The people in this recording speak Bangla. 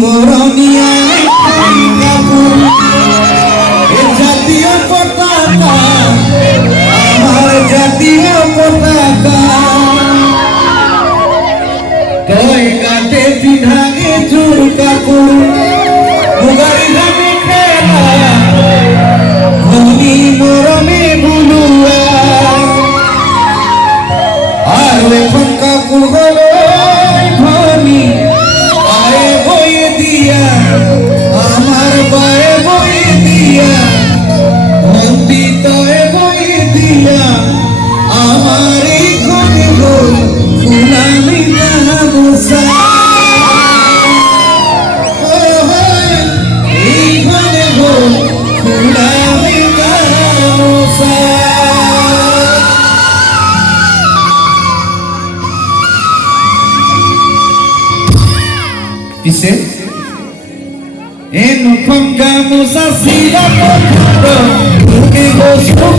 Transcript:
বরণিয়া কাপুর জাতীয় পতাকা আমার জাতীয় পতাকা কয় কাটে পিঠাকে চুর কাপুর মুগারি দামে খেলা ধনী মরমে বুলুয়া আর এখন কাপুর হলো ধনী আয়ে বয়ে দিয়া আমার বায়ে বয়ে দিয়া মন্দিতয়ে বয়ে দিয়া আমার এই ঘরে গো ফুলামি গামোসা এই ঘরে গো ফুলামি গামোসা কিসে এ নখম গামোসা